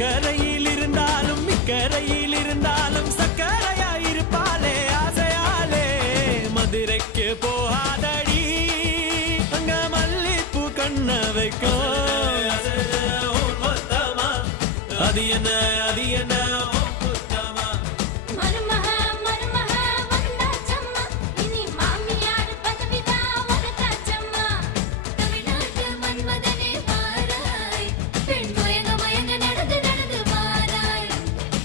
அக்கறையில் இருந்தாலும் இக்கரையில் இருந்தாலும் சக்கரையாயிருப்பாளே ஆசையாலே மதுரைக்கு போகாதடி அங்க மல்லிப்பூ கண்ண வைக்கும் அது என்ன